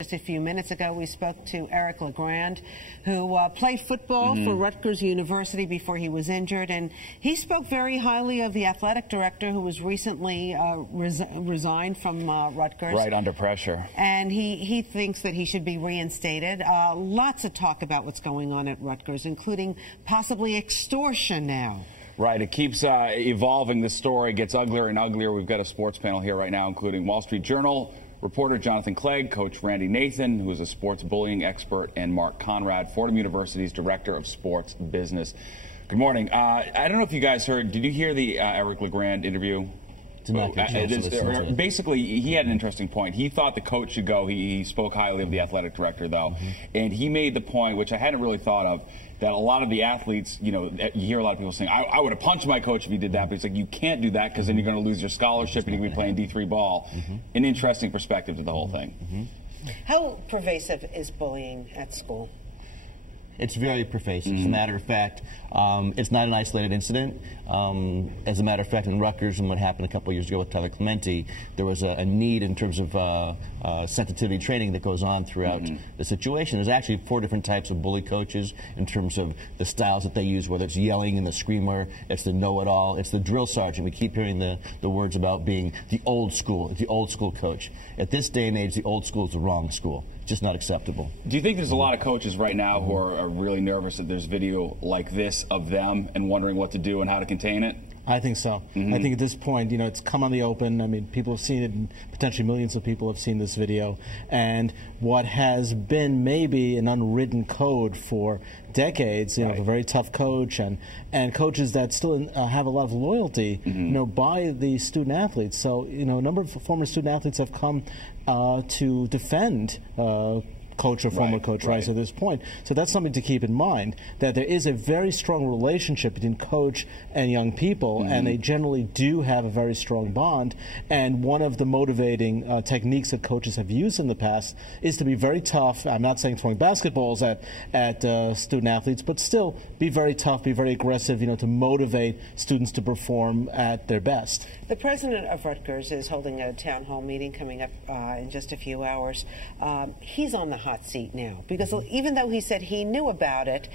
Just a few minutes ago, we spoke to Eric LeGrand, who played football for Rutgers University before he was injured, and he spoke very highly of the athletic director who was recently resigned from Rutgers. Right, under pressure. And he thinks that he should be reinstated. Lots of talk about what's going on at Rutgers, including possibly extortion now. Right, it keeps evolving. This story gets uglier and uglier. We've got a sports panel here right now, including Wall Street Journal reporter Jonathan Clegg, Coach Randy Nathan, who is a sports bullying expert, and Mark Conrad, Fordham University's Director of Sports Business. Good morning. I don't know if you guys heard, did you hear the Eric LeGrand interview? Basically, he had an interesting point. He thought the coach should go. He spoke highly of the athletic director, though, and he made the point, which I hadn't really thought of, that a lot of the athletes, you know, you hear a lot of people saying, I would have punched my coach if he did that, but it's like, you can't do that because then you're going to lose your scholarship and you're going to be playing D3 ball. An interesting perspective to the whole thing. How pervasive is bullying at school? It's very pervasive. As a matter of fact, it's not an isolated incident. As a matter of fact, in Rutgers and what happened a couple of years ago with Tyler Clementi, there was a need in terms of sensitivity training that goes on throughout the situation. There's actually 4 different types of bully coaches in terms of the styles that they use, whether it's yelling and the screamer, it's the know-it-all, it's the drill sergeant. We keep hearing the words about being the old school coach. At this day and age, the old school is the wrong school. Just not acceptable. Do you think there's a lot of coaches right now who are really nervous that there's video like this of them and wondering what to do and how to contain it? I think so. I think at this point, you know, it's come on the open. I mean, people have seen it, and potentially millions of people have seen this video. And what has been maybe an unwritten code for decades, you know, a very tough coach and coaches that still have a lot of loyalty, you know, by the student athletes. So, you know, a number of former student athletes have come to defend coach or former coach Rice at this point. So that's something to keep in mind, that there is a very strong relationship between coach and young people, and they generally do have a very strong bond. And one of the motivating techniques that coaches have used in the past is to be very tough. I'm not saying throwing basketballs at student athletes, but still be very tough, be very aggressive, you know, to motivate students to perform at their best. The president of Rutgers is holding a town hall meeting coming up in just a few hours. He's on the hot seat now because even though he said he knew about it,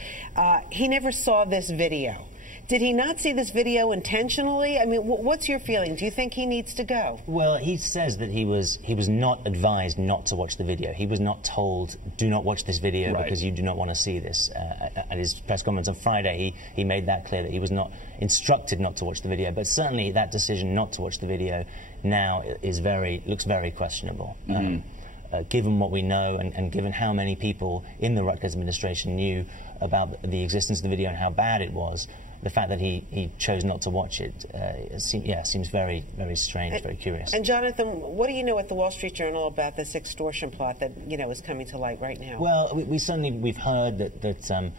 he never saw this video. Did he not see this video intentionally? I mean, what's your feeling? Do you think he needs to go? Well, he says that he was not advised not to watch the video. He was not told, do not watch this video because you do not want to see this. At his press conference on Friday, he made that clear that he was not instructed not to watch the video. But certainly that decision not to watch the video now is looks very questionable. Given what we know and given how many people in the Rutgers administration knew about the existence of the video and how bad it was, the fact that he chose not to watch it, seems very, very strange, very curious. And Jonathan, what do you know at the Wall Street Journal about this extortion plot that, you know, is coming to light right now? Well, we've heard that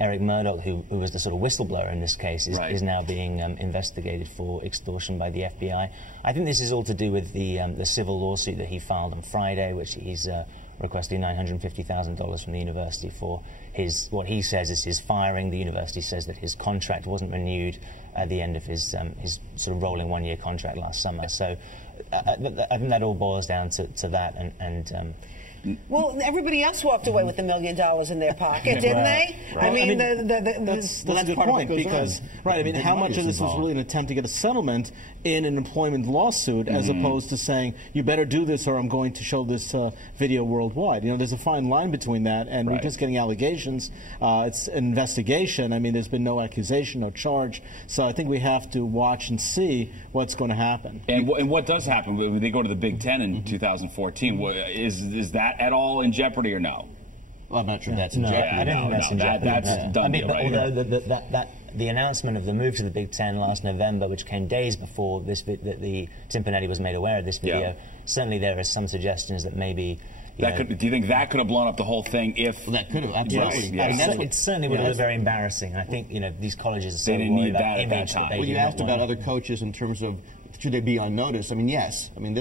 Eric Murdoch, who was the sort of whistleblower in this case, is now being investigated for extortion by the FBI. I think this is all to do with the civil lawsuit that he filed on Friday, which he's requesting $950,000 from the university for what he says is his firing. The university says that his contract wasn't renewed at the end of his sort of rolling 1-year contract last summer. So I think that all boils down to that. Well, everybody else walked away with $1 million in their pocket, didn't they? I mean, that's a good point because, I mean, how much of this was really an attempt to get a settlement in an employment lawsuit as opposed to saying, you better do this or I'm going to show this video worldwide. You know, there's a fine line between that and we're just getting allegations. It's an investigation. I mean, there's been no accusation, no charge. So I think we have to watch and see what's going to happen. And what does happen when they go to the Big Ten in 2014? Is that at all in jeopardy or no? Well, I'm not sure that's in jeopardy. I don't think that's in jeopardy. That's done. I mean, although the announcement of the move to the Big Ten last November, which came days before the Tim Pinelli was made aware of this video, certainly there are some suggestions that maybe. Do you think that could have blown up the whole thing if... Well, that could have, absolutely. Yes. It certainly would have been very embarrassing. I think, you know, these colleges are so didn't need that at that time. Well, you asked about other coaches in terms of should they be on notice? I mean, yes. I mean,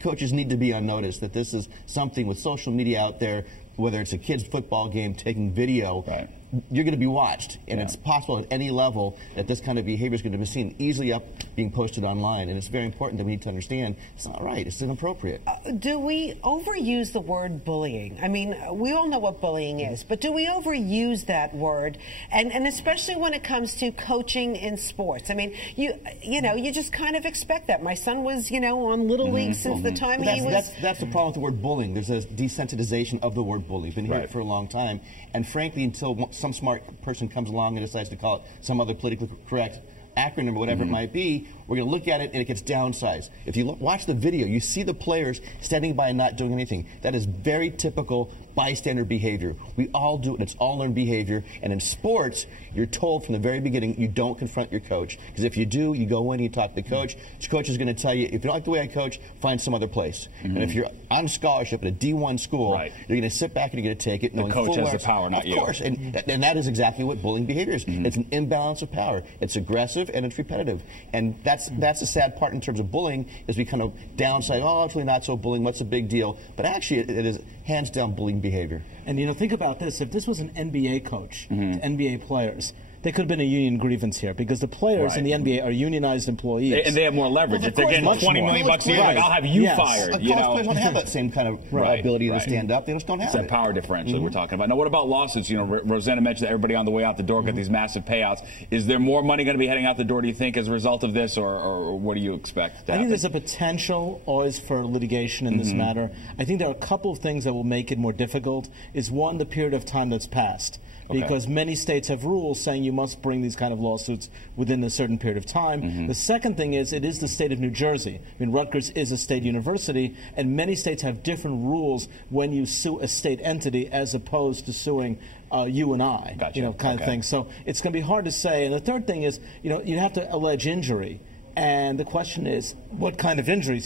coaches need to be on notice that this is something with social media out there. whether it's a kid's football game, taking video, right. you're going to be watched. And Yeah. it's possible at any level that this kind of behavior is going to be seen easily up being posted online. And it's very important that we need to understand it's not right. It's inappropriate. Do we overuse the word bullying? I mean, we all know what bullying is, but do we overuse that word? And especially when it comes to coaching in sports. I mean, you know, you just kind of expect that. My son was, you know, on Little League since the time he was... That's the problem with the word bullying. There's a desensitization of the word bully. Been here for a long time. And frankly, until some smart person comes along and decides to call it some other politically correct acronym or whatever it might be, we're going to look at it and it gets downsized. If you watch the video, you see the players standing by and not doing anything. That is very typical bystander behavior. We all do it. It's all learned behavior. And in sports, you're told from the very beginning you don't confront your coach. Because if you do, you go in, you talk to the coach. The coach is going to tell you, if you don't like the way I coach, find some other place. And if you're on scholarship at a D1 school, you're going to sit back and you're going to take it. The coach has the power, not you. Of course. And that is exactly what bullying behavior is. It's an imbalance of power. It's aggressive and it's repetitive. And that's the sad part in terms of bullying, is we kind of downside, oh, it's really not so bullying, what's the big deal? But actually, it is hands down bullying behavior. And, you know, think about this. If this was an NBA coach to NBA players, there could have been a union grievance here, because the players in the NBA are unionized employees. And they have more leverage. If they're getting $20 million a year, like, I'll have you fired. You know? Players don't have that same kind of ability to stand up. They just don't have it's that power differential we're talking about. Now, what about lawsuits? You know, Rosanna mentioned that everybody on the way out the door got these massive payouts. Is there more money going to be heading out the door, do you think, as a result of this, or what do you expect? I think there's a potential always for litigation in this matter. I think there are a couple of things that will make it more difficult. Is one, the period of time that's passed. Because many states have rules saying you must bring these kind of lawsuits within a certain period of time. The second thing is, it is the state of New Jersey. I mean, Rutgers is a state university, and many states have different rules when you sue a state entity as opposed to suing you and I, you know, kind of thing. So it's going to be hard to say. And the third thing is, you know, you have to allege injury. And the question is, what kind of injury,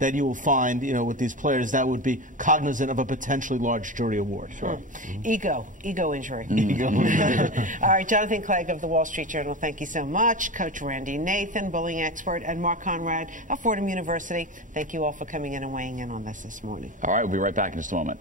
that you will find, you know, with these players that would be cognizant of a potentially large jury award. Ego injury. All right, Jonathan Clegg of the Wall Street Journal, thank you so much. Coach Randy Nathan, bullying expert, and Mark Conrad of Fordham University, thank you all for coming in and weighing in on this morning. All right, we'll be right back in just a moment.